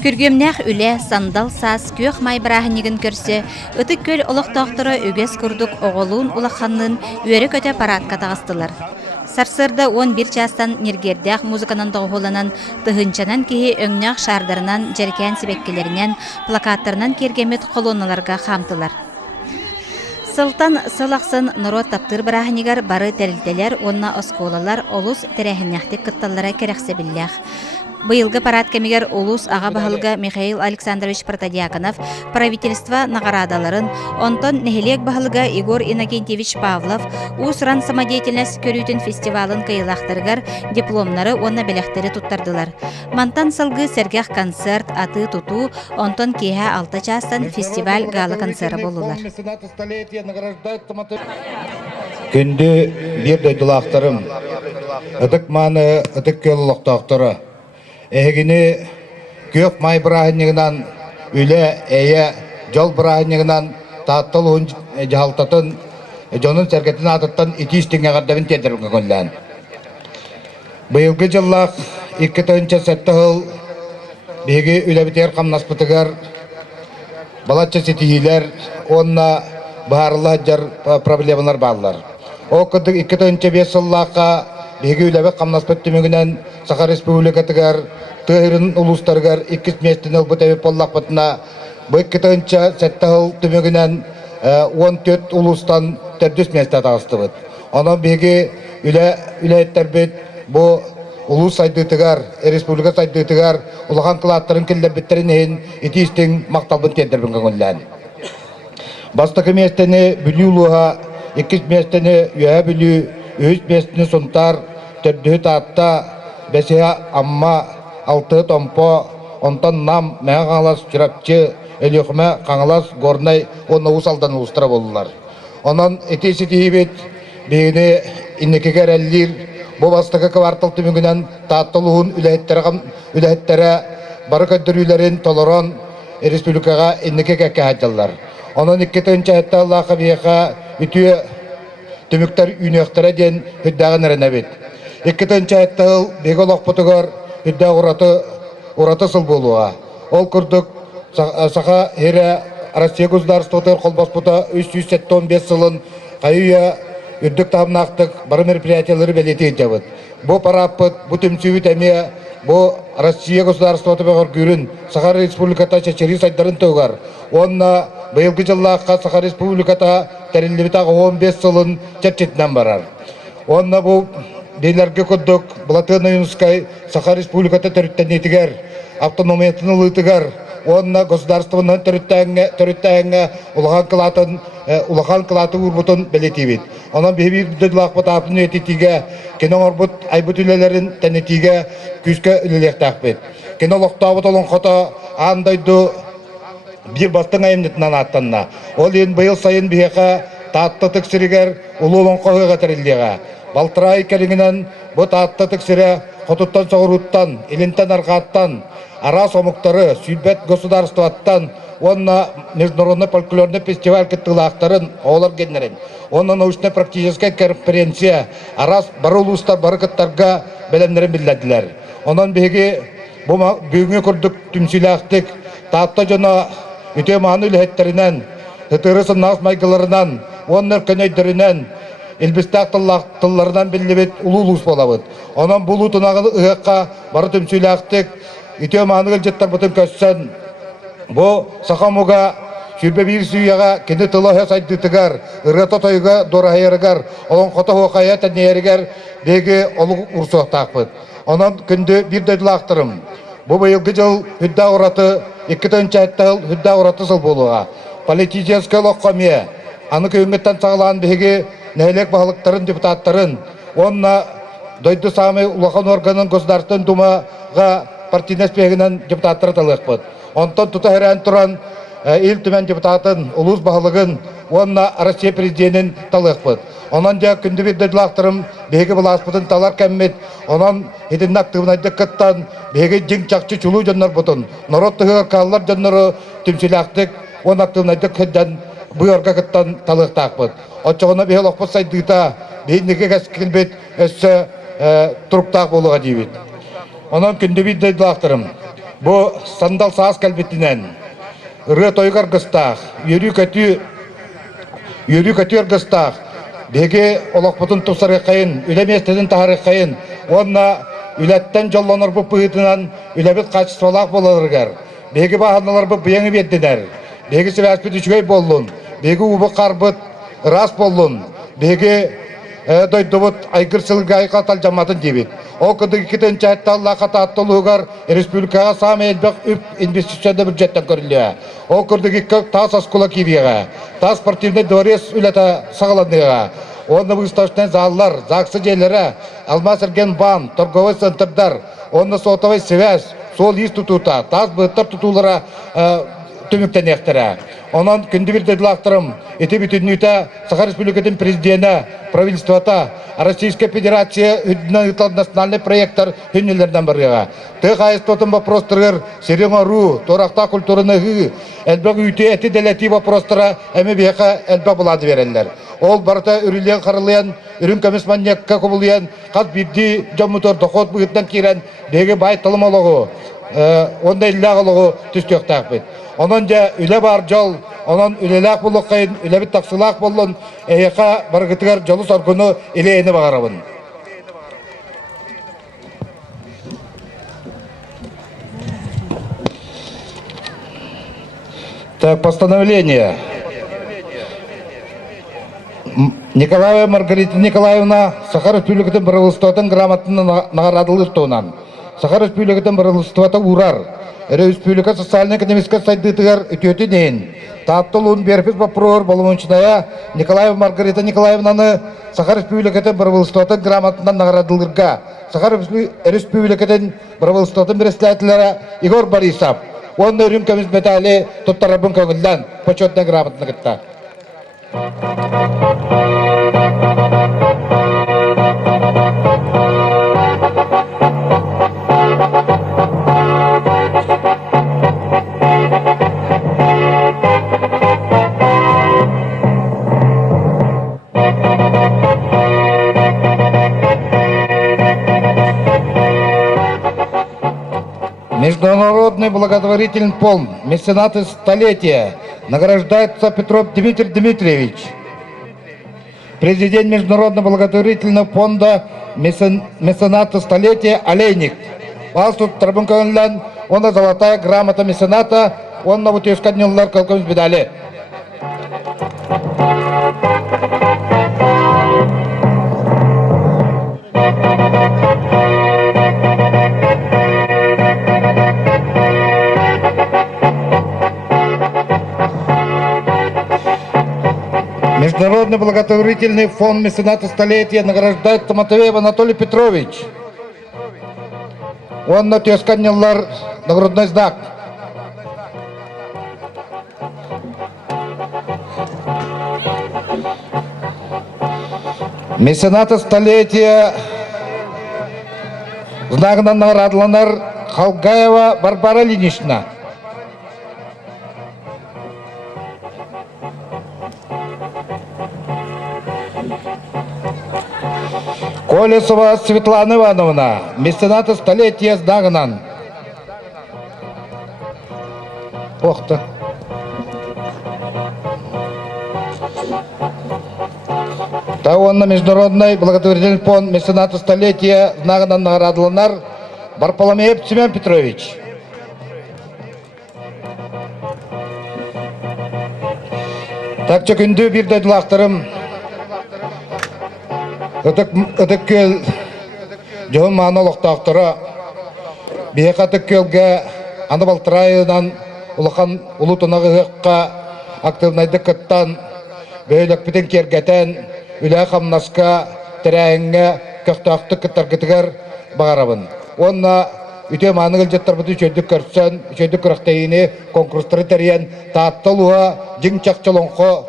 Күргөмнәх үле сандал сас күйөх майбырахынигин көрсө, ытык көл олықтақтыры өгес күрдік оғылуын улаханнын үйері көте парадқа тағыстылар. Сарсырда 11 частан нергердәк музыканан доғоланан, тыгынчанан кеһи өңнәк шардарынан, жеркен себеккелерінен, плакаттарынан кергемет колонналарға қамтылар. Сылтан сылақсын народ таптыр барахынигар бары тәрілтелер, онна осколалар олус тәрәхіннәхтік кытталлара керексе білләх. Быйылғы парад кемигер улус аға бахылга Михаил Александрович Протодиаконов правительство наградаларын, онтон нехелек бахылга Игорь Иннокентьевич Павлов усран самодеятельность көрүтін фестивалын кыйлақтыргар дипломнары онна белектері туттардылар. Мантан сылгы сергех концерт аты туту, онтон кеха 6 частан фестиваль гала концерты болулар. Күнді бір дөйділақтырым, ұдық маны ұдық көліліктақтыры. Эгини көк май бұрағынығынан үлі әйе жол бұрағынығынан таттыл ұн жағалтатын жонын сәргетін атыттан итістіңе қардабын тедірін көңілін. Бұйылғы жыллақ 2-тінші сәтті ғыл беге үлі бітер қамнаспытығар балатшы сетігілер онына бағарылы жар проблемалар бағылар. О күдік 2-тінші 5 жыллаққа беге үлі бі қамнаспыт түмігінен Саха Республикатығар тығырын ұлыстарғар 2 местін ұлбыт әбіп боллақ бұтына бұл 2-тінші сәтті ғыл түмігінен 14 ұлыстан 400 месті атағысты бұд. Оның беге үләйттер бет бұл ұлыс сайдытығар, республика сайдытығар ұлған қылаттарын келдер біттерін ең етістің мақталбын тендербін көңілін. Бастықы местіні бүлі ұлыға 2 местіні үйә бүлі, 3 местіні сұнтар, 4 татта, 5 амма, 6 томпо, онтан нам, мәң қаңылас жүрапчы, өліқіме қаңылас горнай, оны ұсалдан ұлыстыра болылар. Онан етесі дейбет, бейіне иннекегер әллер, бұл бастығы квартал түмігінен таттылуын үләйттері бары көндірілерін толырон республикаға иннекеге кәйділер. Онан 2-тінші әтті Аллахы бейеқа үтіе түміктер үйнектері ден хүддағын әріне бет. 2-тінші әтті бегі олақ бұтығар хүддағы ұраты сыл болуға. Ол күрдік сақа хері Россия государствотыр қолбас бұта 375 сылын қайуя үрдік тамнақтық бары мероприятиялары бәлеті жабыд. Бұ параппыт, бұ түмсүйіт әме, бұ Россия государствоты бағыр көрін Саха Республиката шешері сайдарын төғар. Онна бұйылғы жыллаққа Саха Республиката тәрілібітағы 15 сылын чәпчетінен барар. Онна бұ Дейлерге көддік Блатына Юнскай Саха Республиката төріттен етігер, автономиятын ұлытығар, онна государствының төріттәңі ұлған қылаты ұрбұтын бәлетебет. Онан бейбір дөділақ бұт апын өтетіге, кенің орбұт айбұт үлелерін тәнетіге күзгі үлелек тәқпет. Кені ұлықтабыт олың қота андайды бір бастың айымнетінен аттанна. Ол ең бұйыл сайын бейеқа татты түксірігер ұлы олың қоғыға тәрілдеға. Балтырай кәріңінен бұт атты түксірі қотыттан соғыруттан, елінтен арқаттан, ара сомықтары, сүйбет государстваттан, онна международный фольклорный фестиваль кеттілақтарын олар генерен. Онна научно-практическая конференция, арас бары ұлыстар бары кіттарға бәлемдерін білдәділер. Онан беге бүгінгі күрдік түмсіләқтік, татта жона үте маңы үләттерінен, тұтыры сыннағыз майғыларынан, оннар көнөйдерінен, Элбістақ тылларынан білдебет ұлы-ұлыс болабыд. Онан бұл ұтынағын ұғыққа бары түмсіләқтік, үте маңығын жеттар бұтын көссен. Бұл сақамуға сүрбе бір сүйеға кенді тылығы сайдытығар, ұрғата тойға дорағайырығар, олың қота хоқая тәнейерігер бегі олы ұрсуқтақпыд. Онан күнді бір дөйділақтырым. Бұл бұйылғы жыл хүдда ұраты, 2-тінші әтті жыл хүдда ұраты сыл болуға. Политический лоққамия, аны күйінгеттен сағылаған бегі нәйлек бағылықтарын, депутаттарын, онна дойды самы улахан органын государствын думаға партийнес бегінен депутаттары талық бұд. Онтан тұта әрән тұран ел түмен депутатын, ұлыс бағылығын, онна Россия президентін талық бұд. Онан жа күнді бір дөйділақтырым бегі бұл аспытын талар кәммет, онан едін ақтығынайды қыттан бегі жың чақчы чулу жонлар бұтын. Народ тұғыр қалылар жонлары түмсілақтық, он ақтығынайды күдден бұйорға қыттан талық тақпыд. Отчағына бейел оқпыз сайдыйта, бейіннеге кәскілбет өссі тұрыптақ болуға дейбет. Онан күнді бір дөйділақтырым. bu sandal sağız kalbetinden ırı toygar gыстақ, yürü kötür gыстақ, begi olaqputun tupsarı kayın, ülemestedin taharı kayın, onna ületten jollanır bu pıhıtынан ülebet kaçısı olaq bolarırgar. Begi bahanalar bu bıyangı beddiler. Begi sebespet üçgey bollun, begi ubu karbıt ras bollun, begi doydubut aygır sılgı ayqatal jamatın debit. O kıdık ikiden çaytta Allah kata attılıgar Respublikaga sami elbek üp investisyonda büdjetten körülüyor. O kıdık iki tas askula kiriyaga, tas sportivne dores ületa sağlandığa. Onda bu istaştan zallar, zaksı jelere, almas ergen ban, торговый центрдар, onda sotavay sevez, sol iz tututa, tas bıhtır tutulara tümükten ektire. Ondan kündü bir dedilaktırım, eti bütünlüğüte Саха Республикатын президенті, правительствота, Российская Федерация национальный проекттар хүннелерден барыға. Тық айыстотын вопростырыр, серен ару, торақта культурыны ғы, әлбәк үйте әті дәләти вопростыра әмі бейқа әлбәк болады верелер. Ол барыта үрілен қарылыян, үрін көміс маньякка көбіліян, қаз бірді жамутор доқот бұғыттан керен, деге бай тылым олығы, онда илләғ олығы түстіқтақ бет. Ondan ja üle bar jol, ondan ülelak buluk kayın, üle bir taksılak bollun, eyeka bargıtıgar jolu sorgunu ileyini bağırabın. Так, постановление. Николаева Маргарита Николаевна, Саха Республикатын Бұрылыстуатын грамотын нағарадылыр туынан. Саха Республикатын Бұрылыстуаты урар. Республика социально-экономическая сайдытыгар үтөті дейін. Таптылуын берпіз бапырор болуыншыная Николаева Маргарита Николаевнаны Саха Республикатын Бұрылыстуатын грамотынан нағарадылырға. Саха Республикатын Бұрылыстуатын берестәтілері Игор Борисов. Onun ürün kömüz metali tuttarabın köngülden почетный грамотны gıtta. Международный благотворительный фонд «Меценаты столетия» награждается Петров Дмитрий Дмитриевич. Президент Международного благотворительного фонда «Меценаты столетия» Олейник. Палстут Трабунканлян, он золотая грамота мецената, он на вытесканнеллар колкомс бедали. Международный благотворительный фонд «Мецената столетия» награждает Томатовеев Анатолий Петрович. Он на тесканнеллар нагрудной знак. Мецената столетия знагынан наградыланар Халгаева Барбара Ильинична. Колесова Светлана Ивановна, мецената столетия знагынан. Ох ты. Да он на международный благотворительный фонд мецената столетия знагынан наградыланар Барполомеев Семен Петрович. Так чөкүндү бир дедилактарым. Ötük köl joğun mağanalık dağıtırı beyek atık kölge anı baltırayıdan ulukan ulu tunağı hıqqa aktivnaydı kıttan böylek biten kergeten üle kamnaska tereyinge köktağıtı kıttar kıtıgar bağırabın. Onna üte mağanı gılcıttar bütün çöydük körsen, çöydük kırıqtayını konkursları teriyen tağıttalığa jing çakçılonqo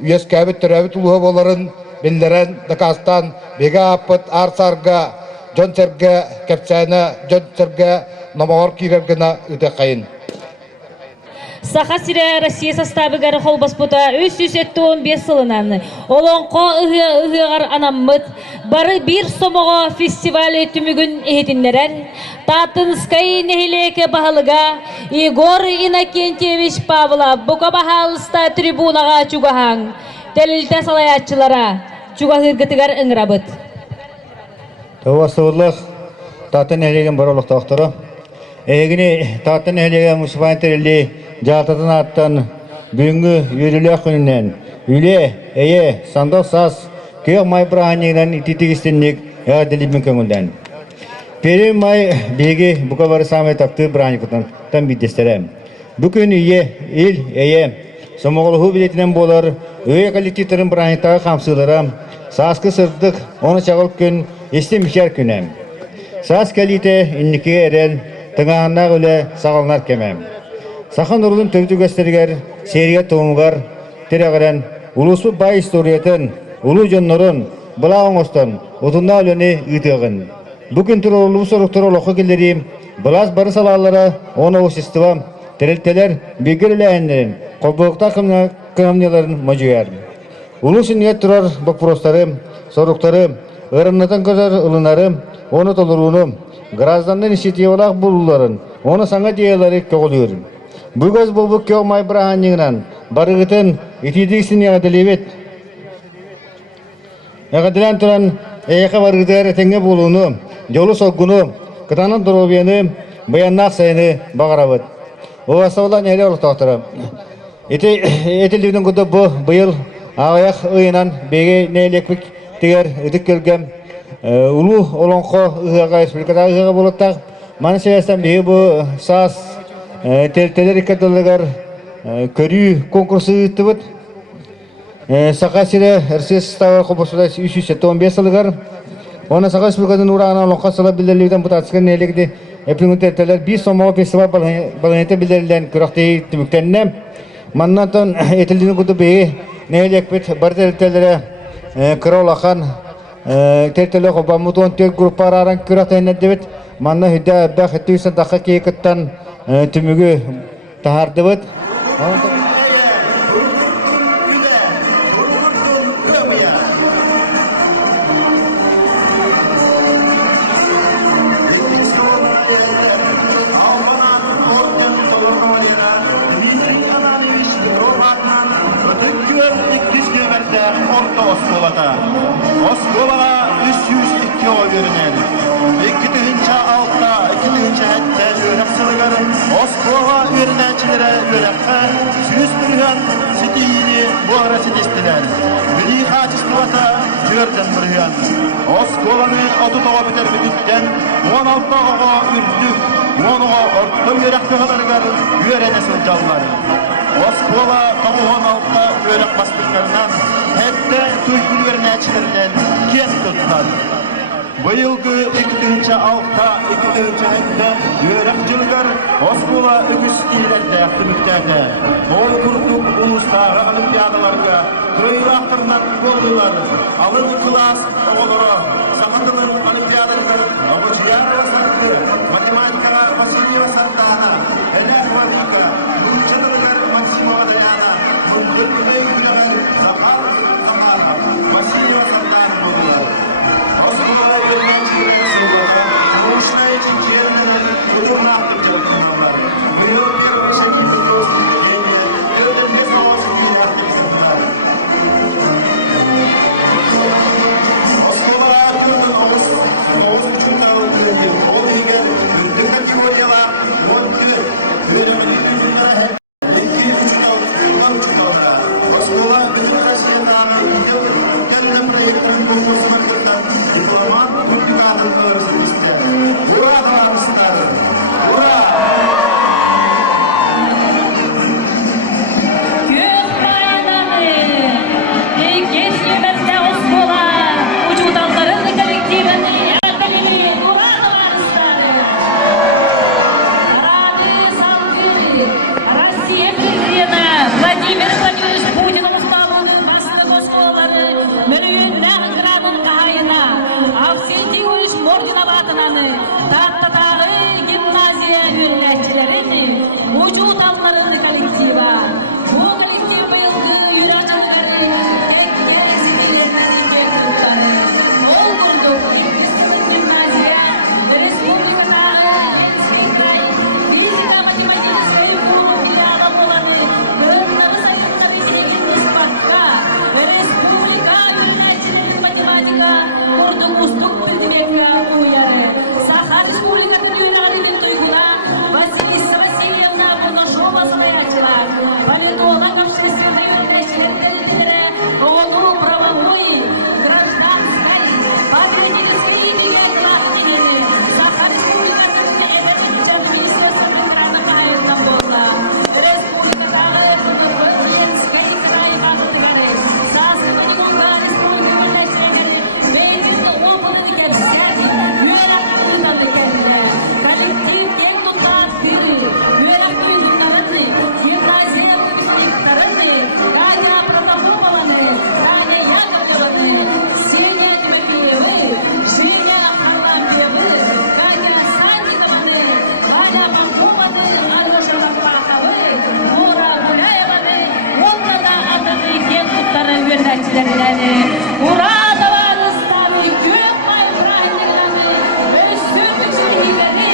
üyeskabit türabit uluğa boların Bilderen Dakastan bega apet arsarga jonserga kepsana jonserga nomor kirergena udah kain. Саха сире Россия составыгары холбаспута 315 сылынан. Олонқо ыгыгар анаммыт. Бары bir сомого фестивалі түмігін ehtinleren. Татынскай нехилеке бағылыга Игор Иннокентьевич Павла бука бағалыста трибунаға чугахан. Тәлілті салаятчылара чуга хыргытыгар ыңырабыт. Товастылық татын әлеген барылық тақтыры. Эгіне татын әлеген мұсыпайын тәрелі жататын аттан бүгінгі үйрілі күнінен үле, әйе, сандық сас, көк май бірағанегінен итетігістеннік әділібін көңілден. Пері май беге бұқа бары самай тапты бірағанекітін бейдестерім. Бүкін үйе, ел, әйе, сомағылығы білетінен болар, өйе коллективтерін бірағанектағы қамсылары, сасқы сырдық, оны чағыл күн, есте мүшер күнем. Сас кәліте иннеке әрел, тыңағаннақ өлі сағалынар кемем. Сақан ұрылын төвді көстергер, серге туымғар, терегірен, ұлысы бай историятын, ұлы жоннырын, бұла оңыстын, ұтынна өліні үтіғын. Бүкін тұр ұлы сұрықтыр олықы келерім, бұлас бары салалары, оны осыстыва, тәрелтелер бегір үләйіндерін, қолбылықта қымнелерін мәжуер. Ұлы сүнет тұрар бұқпыростары, сұрықтары, ұрыннатын көзір ұлынары, оны толыруыны, гражданның инициативалақ бұлыларын, оны саңа деялары көғылыр. Бүгіз бұл көк май бірағаннығынан, барығытын итидігісін яғадылебет. Яғадылан тұран әйеқі барығытығар әтенге болуыны, жолы соғыны, қытанын дұробияны, баяннақ сайыны бағарабыд. Оғасауылан әлі олықтақтыры. Етілдігінің күді бұйыл ағаяқ ұйынан беге нәйлекпік тегер үдік көлгем. Улу олонқо ұғаға республикада ұғаға болыттақ. Маны себестен беге бұл саас тәлтелер иккадылығар көрі конкурсы үтті бұд. Сақа сире әрсес ставар қобысыда 315 сылығар. Оны Сақа республикадан ұрағына олонқа сыла білдерлігден бұд атысқан нәйлігді әпіліңін тәлтелер 5 сомаға фестивал баланеті білдерлілен күріқтей түміктеніне. Маннантан етілдінің күді бейі нәйлік бет бар тәлтелері кыраулақан тәлтелі қоба мұтуын тек группар аран күріқтейін әддебет. Манна хүдді әббәқ әттүйсін даққа кейкіттен түмігі тахарды бұд. Oskolana 302 oy verilen. 2-nji altta, 2-nji hette öğrenciler Oskola öğrencilere öğretme 100 milyon stili bu arası istiler. Milli Haçistuvata gördüm milyon. Oskola'nı adı tava biter bütütten 16 oğa ürdük. 10 oğa orta öğretmenler öğrenesin canları. Oskola tabu 16'da öğretmenlerden hette tüykül öğrencilerden ken tuttular. Bu yılgı 2-nji altta, 2-nji hette öğrenciler Oskola ögüs stillerde aktiviteterde. Bol kurduk uluslararası olimpiyadalarga köylahtırından goldular. Alın klas oğulları, sakatılır olimpiyadalar, abıcılar vasatlı, matematikala, fasulye vasatlığa, enerji varlıkla, mümkünler maksimum adayana, mümkünler güzel, sakal, sakala, fasulye vasatlığa goldular. Osmanlı öğrencileri sınırlara, boşuna için ciğerleri, ölüm aktıracaklar. Bu yıl bir şekilde dostum geliyor, ölüm ne zaman bir aktıracaklar. Osmanlı öğrencileri Oğuz buçukta öldürüldü. O diğer устук билдирекке уяры. Саха Республикатын юнарылын туйгула Василиса Васильевна Бунашова стоячыла. Политолог общественной юридической оғылу правовой, гражданской, патриотической деятельности Саха Республикатын әдәбиятчан министрлігінің қыраны қайырдан болды. Республикадағы Женской край бағыттығары, Сасының Юнга Республиканың әсірегері, бейбітті опылын кәпсәрді, үйелақтығынады кәпті. Коллектив тек тұтат бірі, үйелақтығындарыны, гимназиялық ұйықтарыны, радио протоколаны, тағы яғылығыны, Сеня Дмитриевы, Женя Харламбевы, Катя Сандикованы, Валя Махмуманы, Анна Шамапаховы, Нура Гуляеваны, Волгада атаны кең тұттары өрнәтчілердені. Ура товарыстары, көк май праздниктаны, өссүр күчілігені,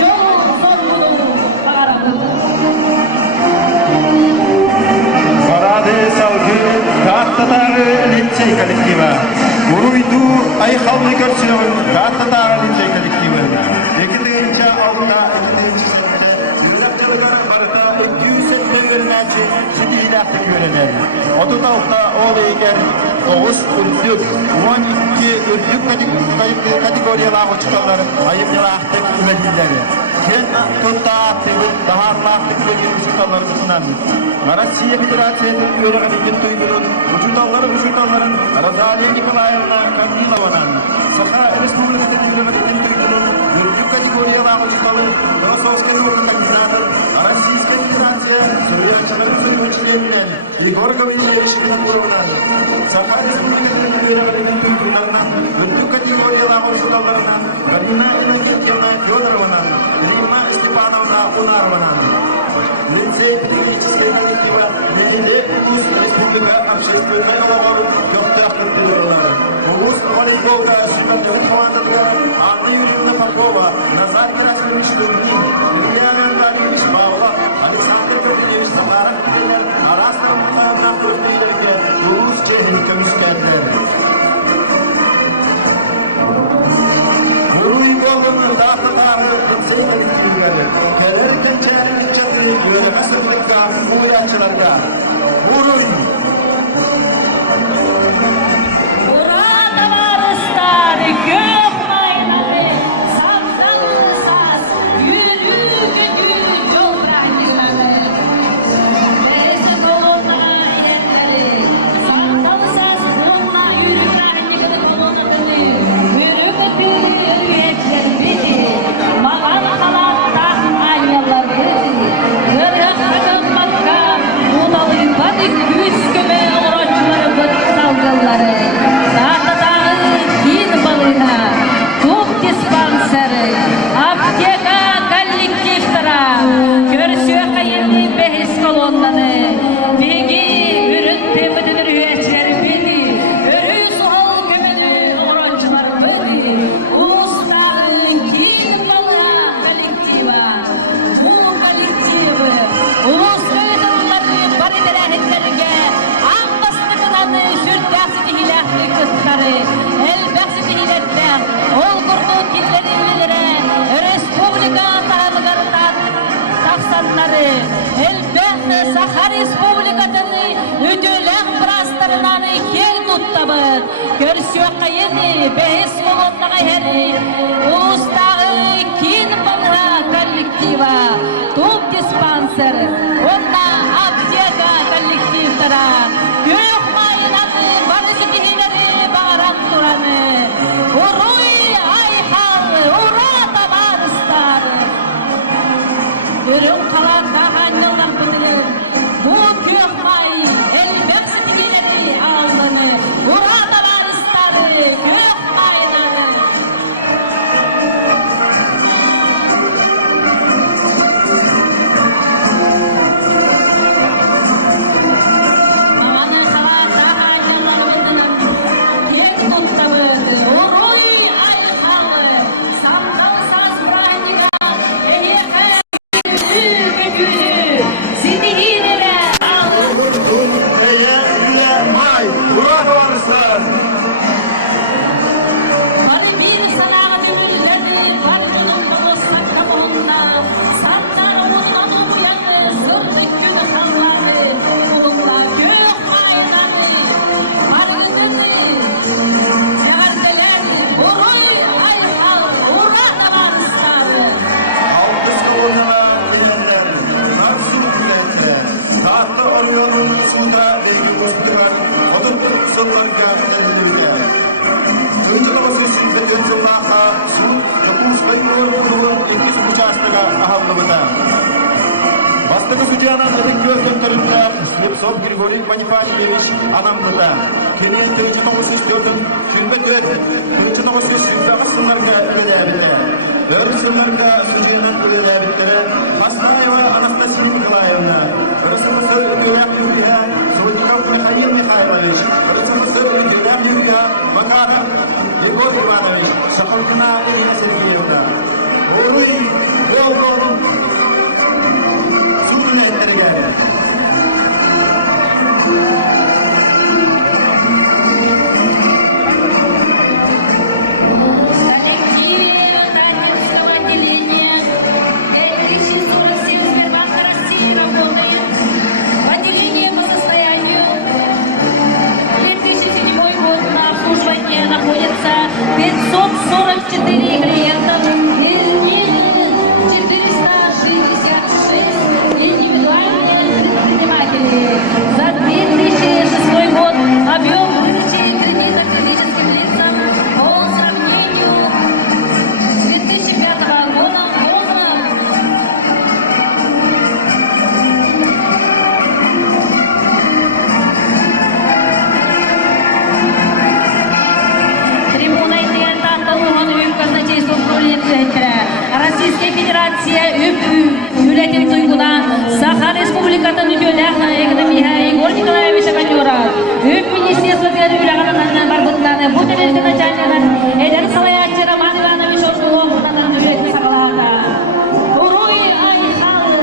жол соңғылу бағарамды. Парады салгы Гаттатары лицей коллектива. Уруйду айхалны көрсүнөгөн Гаттатары лицей коллектива. 2-нче алда 2-нче сәттә юрактылыгы барыта 200 өрнәче сидиләхте көренер. Отуталта ол егер 9 үрдүк 12 үрдүк категорияларга чыгалар айыплахты күмәлләре. Кен тутта тибет дahарлахты күмәлләре Россия Федерациясының өйрәгәнен туйдырын, вujudалларын Розалия Николаевна Камилованан, Саха Республикасының өйрәгәнен туйдырын, үрдүк категорияларга чыгалар, Росовская кандидаты, Российская Федерация, Сурьячыларының Егор Ковичевич Кирилловнан, Саха Республикасының өйрәгәнен туйдырын, үрдүк категорияларга чыгалардан, Галина Ильинична Федоровнан, Римма Степановна Унарованан. Лицей педагогической коллектива Неле УЗ Республика общественной оғылы көптәқтір тұрғылары. УЗ волейболда Шукандевы командалары Арны Юрьевна Попова, Назар Герасимович Турнин, Юлиан Аркадьевич Павлов, Александр Тургеневич Захаров, Арасов Нахтурфейлерге УЗ техника мүскәттері. Уруйголының дақтатары лицей коллективлері. Кәрілдің кәрілдің Yöre asırlıkta uğraşçılarda Uruy Ura davarısları, gök mayları, Samzanlı saz, yürü güdü yol bıraktıkları. Neyse koluna yerleri, Samzanlı saz, koluna yürü bıraktıkları kolunadını, yürü güdü yürüyetler bizi, Mağan halatta ayyaları, Küsküme orançları salgınları, Dağdağı din balığına, top dispanseri, apteka kollektivtara, Körsüye kayınlı behis kolonları, Begi ürün temedilir üyeçleri beni, Örü suhal gömülü orançları beni, Ulusdağı din balığına kollektiva, Bu kollektivi, Ulus öydünleri bari derehitlerine, Ambastıkıdanı sürtdəxsini hiləkli kıtları, Elbəxsini hiləklər, ol kurdu dinlerinlere, Respublika tarafılarından taksanları, Elbəxsi Saha Respublikasını ödülən braslarından kel tuttabın, Körsüye kayını, behis kolondağı heri, Ulusdağı kin balığa kollektiva, top dispenseri, Onda apteka kollektivtara, gök mayınanı, barışı dihileri bağıran duranı, Uruy ayhal, ura damarıstarı. Ürün kalan dağanlılar bıdırır, bu gök may, elbəxsi dihileri ağzını, ura damarıstarı, gök mayınanı. Mağan Докторында Слепцов Григорий Манифатьевич Анамбыта. Кенен 1994-дің 24-1920 сылларга үлеләбіті. Дөрі сылларга сүргенін үлеләбіттері Хаснаева Анастасия Николаевна, Рысымысы Үлгеләк Юрия Золотников Михаил Михайлович, Рысымысы Үлгеләк Юрия Макаров Егор Иванович, Сахалкина Ирина Сергеевна. Уруй Долгорун Судунайтерге. Находится 544 клиентов, из них 466 индивидуальные предприниматели. За 2006 год объем выдачи кредита физическим лицам по сравнению с 2005 годом полно. Российская Федерация Юлятин Туйгудан, Саха Республикатын Юлях экономия Егор Николаевич Аванюра, Министерство Юлягана Барбутаны, Бутележный начальник, Эдер Салаячи Роман Иванович Орлов, Натан Юлятин Сагалата. Уруй Айхалы,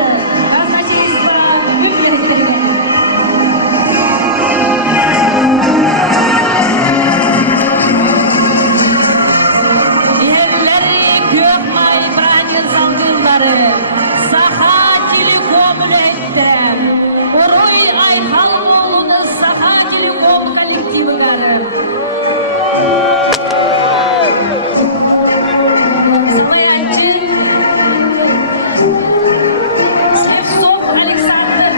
казначейство Юлятин. Саха Телеком үләйтті. Уруй Айхал болуны Саха Телеком коллективілері. Спаячы Слепцов Александр.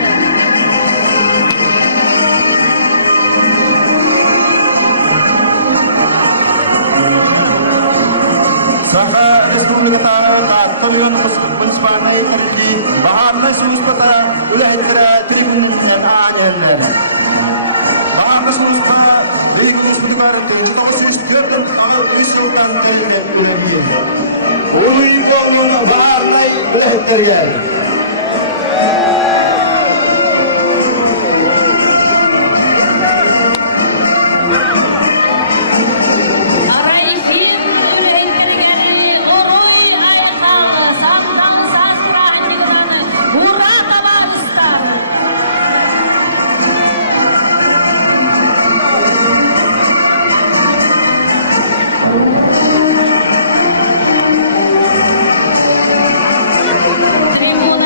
Саха Республикатары Тольон Муниципальный коллектив Бағарны Сүйіспата үләйттірі трибунінен ағелдер. Бағарны Сүйіспа Бейін Республикары 1904 жылдан келген үләйттір. Улы болуын Бағарны үләйттірген. Трибуна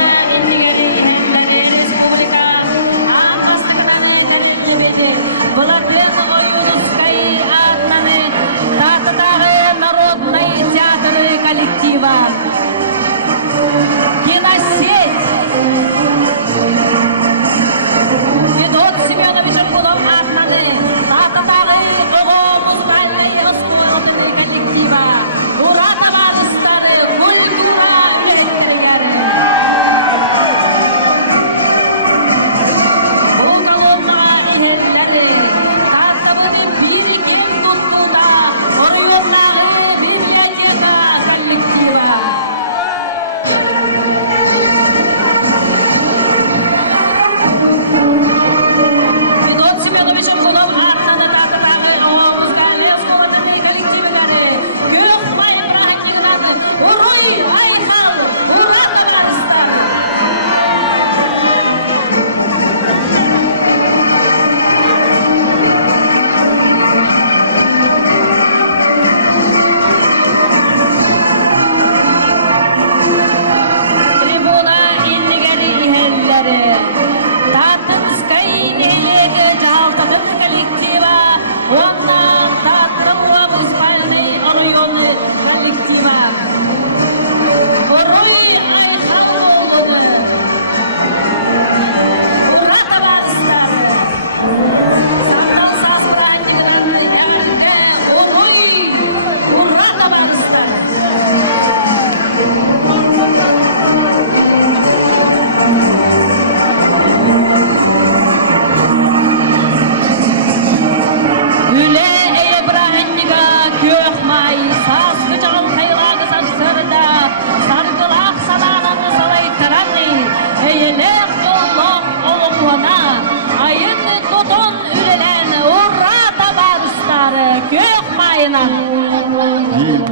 Gök mayынан.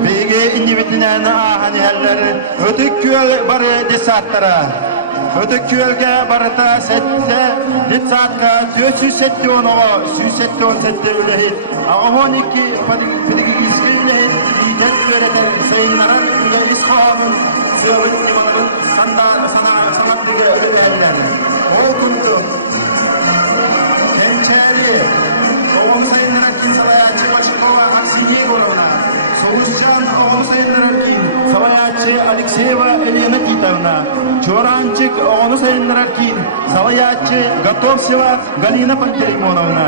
Bege individünen ahani helleri ötük küel barı desattara. Ötük küelge barıta sette desatka 400 sette onu süsette on sette ülehit. Ağamon iki pidigi iski ülehit. İdet göreden sayınlara üle ishahabın süvabın imanın sanat dige ülehitlerine. O kundu. Kençeri. Oğul sayınlara kinsalayacı başıkova aksini bolana. Soğuzcan oğul sayınlara kin. Savayaçı Alexeyeva Elena Titavna. Çoranчик oğul sayınlara kin. Savayaçı Gatovseva Galina Panterimonovna.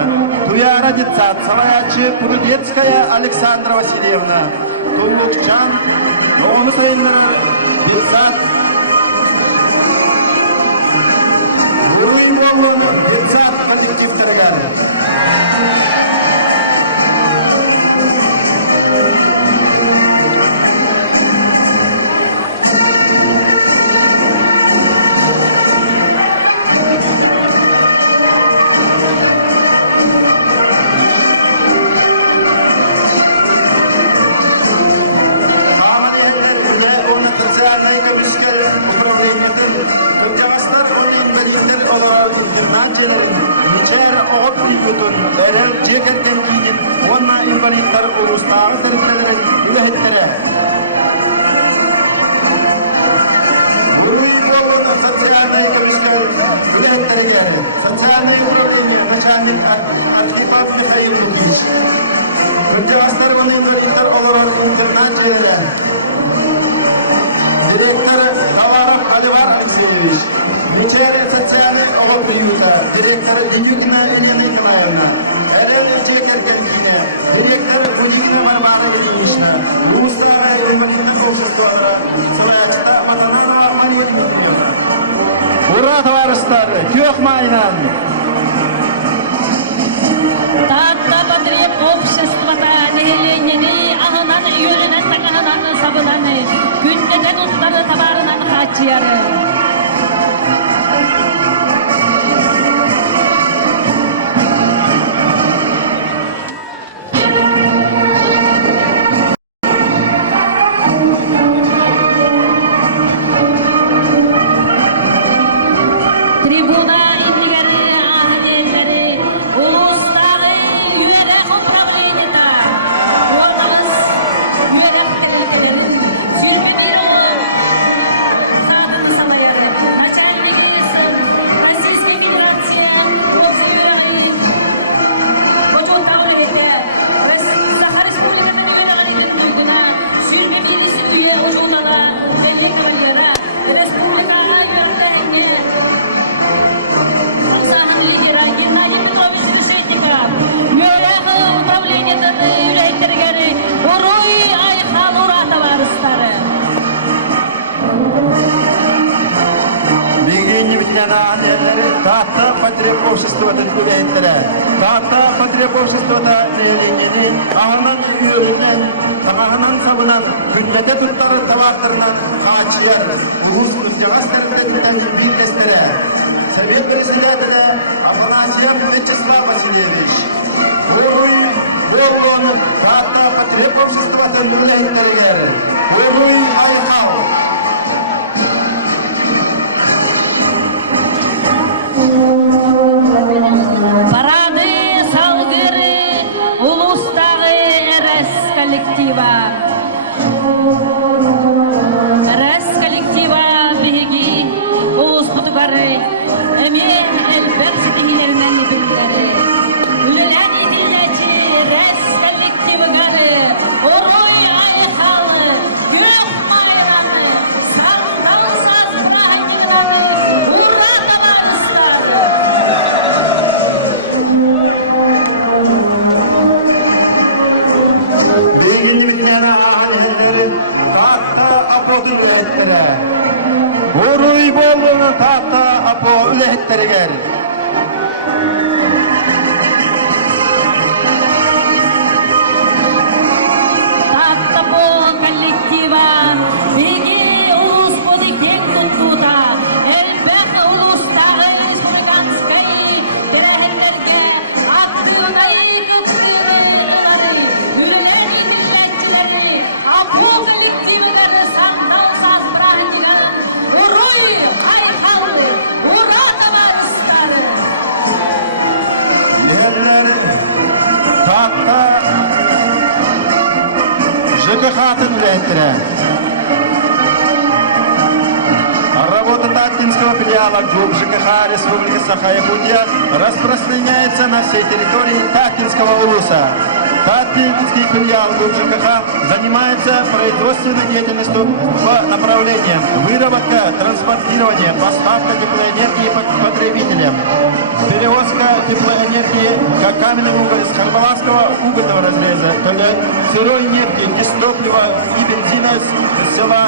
Tuyara Ditsat. Savayaçı Prudetskaya Alexandra Vasilyevna. Tullukcan oğul sayınlara Ditsat. Ruinlovun Ditsat kolektiflerine. Социальные управления, начальник Архипов Михаил Ильич. Гражданство инвалидов олорон интернат директор Товаров Оливар Алексеевич. Вечеря социальной приюта, директор Демюкина Елена Николаевна. Элена Чекеркина, директор Будикина Мармана Ильична. Устава инвалидного общества Савачта Матананова Мария Дмитриевна. Ура, товарищи! Кёх майнан! Татта потреб общества-то нехеленнени, ағынан үйерінен тақағынан сабыланы, күндеден ұттары табарынан қачияры. Tahta Patriot Общество'da üyetlere, tahta Patriot Общество'da üyeliğini, ağından üyeliğinden, tamahından savunan, hürmete tutları tavaklarına kaçıyan, ulus müstehaslarından bir estere, Sovet President'e Afganasyan Vyacheslav Vasilyevich, Volgonu, tahta Patriot Общество'da üyelikleri, Volgonu Ayhal, Парады салгыры улустағы РС коллектива. РС коллектива биги улус бұтығары әме әлбәр сетігілерінен ебілдері. Үлілән еділдәчі РС коллективігары орой айқалы, көк майраны, сарындалы сарында айнығыраны, ұра табарыстары. Oruy bolunu tahta apo ülehetleri gel. Tahta po коллектива, bilgi ulus podikten tuttuda, elbet ulustағы республиканскай тәрәһәләргә активнай кыптырылары, ЖКХ-тын үләйттірі. Работа Таткинского филиала ГУП ЖКХ Республики Саха-Якутия распространяется на всей территории Таткинского улуса. Таткинский филиал ГУП ЖКХ занимается производственной деятельностью по направлениям выработка, транспортирование, поставка теплоэнергии потребителям, перевозка теплоэнергии как каменный уголь из Харбаласского угольного разреза, сырой нефти, дистоплива и бензина с села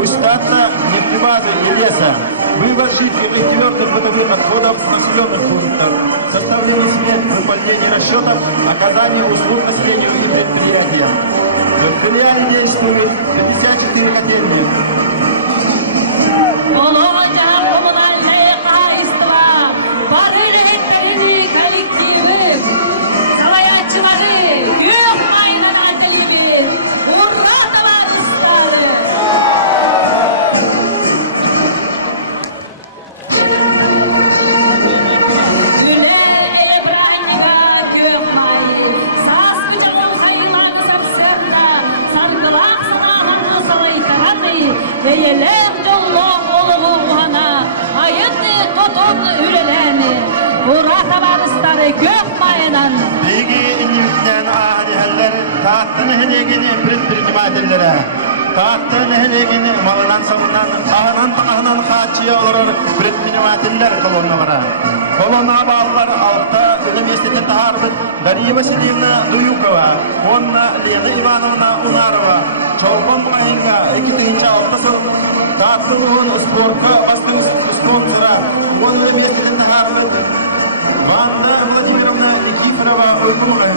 Устата, нефтебазы и леса, вывоз жидких и твердых бытовых отходов с населенных пунктов, составление смет, выполнение расчетов, оказание услуг населению и предприятиям. В филиале действует 54 котельные. Коммунальное хозяйство, бары рейтеры, коллективы, саваятчылары, көк майнан ателеви, ура товарищары! Eylem Allah oluğu buhana, ayıtlı totun üreleni, Uğra tabarısları gök mayınan. Begi inivitinen ahali heller, tahtını helegini предпринимательlere, tahtını helegini malından savunan, ahınan xaçıya olarak предпринимательler kolonlara. Kolona bağlılar altta üniversitede taharbıt Дарья Васильевна Дуюкова, Онна Лена Ивановна Унарова, Чолпан Майынга, 2006 жыл Таhtılı'nın sporka baskın sponsora, Онна üniversitede taharbıt Ванна Владимировна Никифорова Ойкумовна,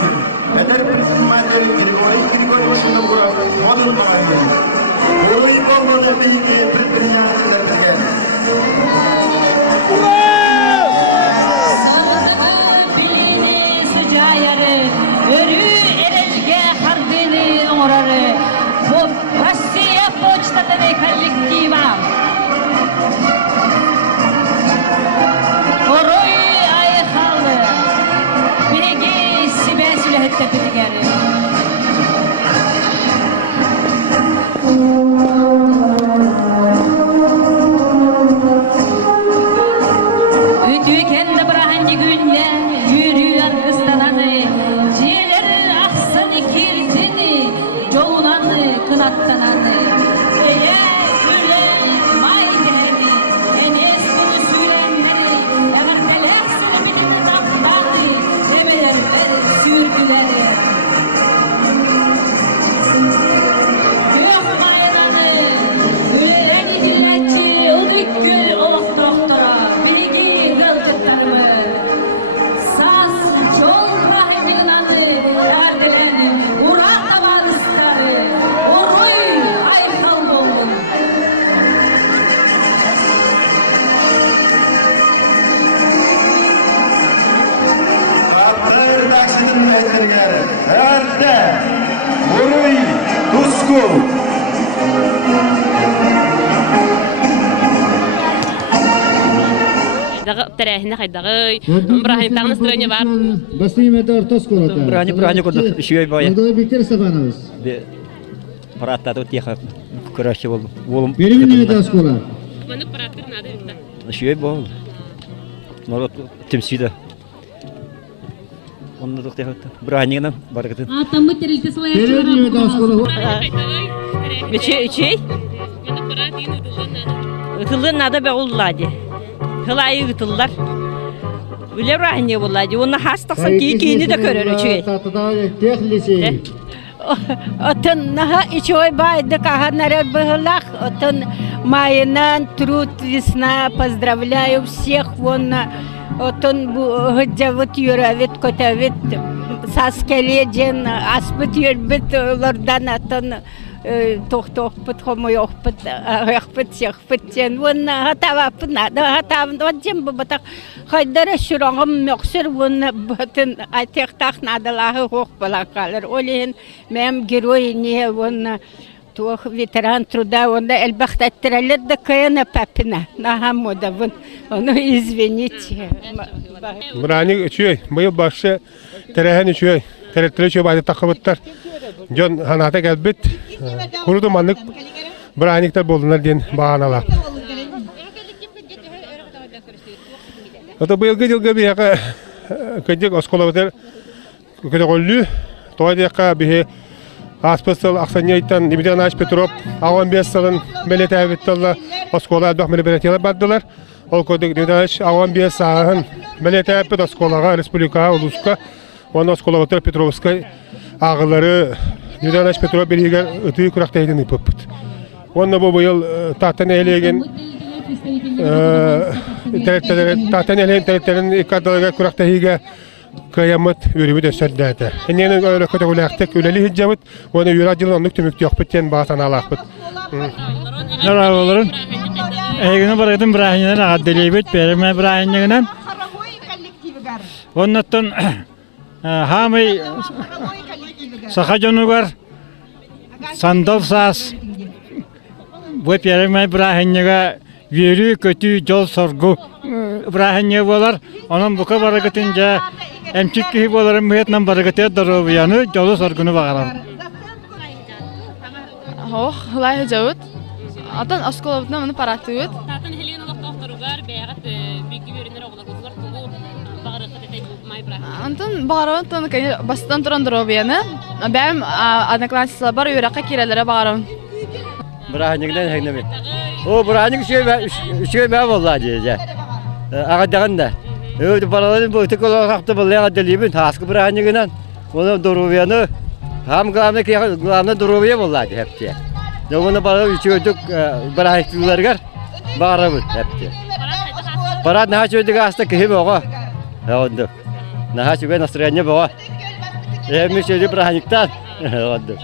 Эдер предприниматели Григорий Григорьевич Шуногуров, Модул Майын. Улы болманы бейді предпринимательлерге. Örü erelge hardini orarı. Bu Россия почтатыны коллектива. Орой айхалы. Биреги себе сүләһетте битигәре. Үтү кенде браһанди günde yürüyor kıstananı. Kınattananı, üle may derdi, enes bunu söylenmeli, eğerdeler sürümünün tapları, demeler sürgüleri. Yok maydanı, üleleni milletçi, ıldık gül oluk doktora, bilgi yıldıklarımı. Saz, çol rahimillanı, erdeleni, uğrak davarısları, Erde, Vuruy, Tuzku. Терехне хайдагы Ибрахим тагы настроение бар. Басыйм это ортоскола. Брани курду шуй бая. Молодой Виктор Степанович. Паратта тут теха краще бол. Волум. Переменная это школа. Маны паратка надо видно. Шуй бол. Народ темсида. Он тут теха брани гана баракат. Атамы терилте своя. Переменная это школа. Чей? Маны парат ину дулан. Дулан надо be уллади. Hılayı gıtıllar. Öyle rahine bulladı. Onu hastaksan kiyini de körür üçüge. Otun naha içoy baydı kahанара быгылах. Otun майынан труд весна. Поздравляю всех. Otun bu hıcavıt yüravit kötevit. Saskeliyecen aspıt yürbit. Lordan atın. Tohtohput, homoyohput, ayakput, siyahputjen. Wun hatavaput nada, hatavun odjem batak. Haydara şurangım yoksur wun batın aytektah nadalahı hoq balan kalır. Olihin mem giroy niye wun tuh veteran truda onda elbakt ettireler de kayana papina. Naham oda wun. Onu извините. Brani üçüy, bu başı terehen üçüy. Terettire üçüy bayda takıbıtlar. Jön hanata gelbit. Kurudu manlık Brahanikler boldular diyen bağanalar. Ata bu yılga bir yaka kıcık oskolavatır kötü gollü. Toy diyaka bir Aspasal Aksanyaytan Dimitan Aş Petrov Avan Biyasal'ın Melete Avittal'la oskola albaq melebeletiyalar bardılar. Ol koyduk Dimitan Aş Avan Biyasağın Melete Avit oskolaga Respublika Uluska Onu oskolavatır Petrovska ağıları Dimitan Aş Petrov biriger ıtığı kuraktaydın ipıpıt. Onu bu yıl tahtan eylegen tahtan eyleyen teretlerin ikadalıga kuraktahiga kıyamet yürüyü de söyledi. Ennenin öyle kötü ulaktık, üleli hicabıt, onu yüracılın onluk tümüktü yok biten bağıtan alakbıt. Merhabalarım. Eğini bıraktım Brahim'den ağadeliyibet, berime Brahim'den. Ondan hamı sakaconu var, sandal sas, bu berime Brahim'den yürü kötü yol sorgu Brahim'den var. Onun bu kadar gittince emçik gibi olarım Vietnam barakatı daroviyanı yolu sorgunu bakarım. Hoş, hılay hıcavut. Atan askolavutna bunu paratıyut. Tahtın heliyen olaq doktorugar beyagat bilgi verenler oğulaklar bu bağırıqı detay may Brahim. Antan bağırın tanı kayı bastan turan daroviyanı. Benim anaklansızlar var yüraka kirelere bağırın. Brahanik'den hegnemi. O Brahanik şey ben vallahi diyeceğim. Ağadağın da. Evet paraların bu tık olarak hafta balığa delibin taskı Brahanik'den. Onu duruviyanı ham glamda duruviya vallahi hepsi. Onu paralar üçüydük Brahanik'liler bağırıbız hepsi. Parat naha çöydük hasta kihim oğa. Oldu. Naha çöydük nasıranya boğa. Hem çöydük Brahanik'ten. Oldu.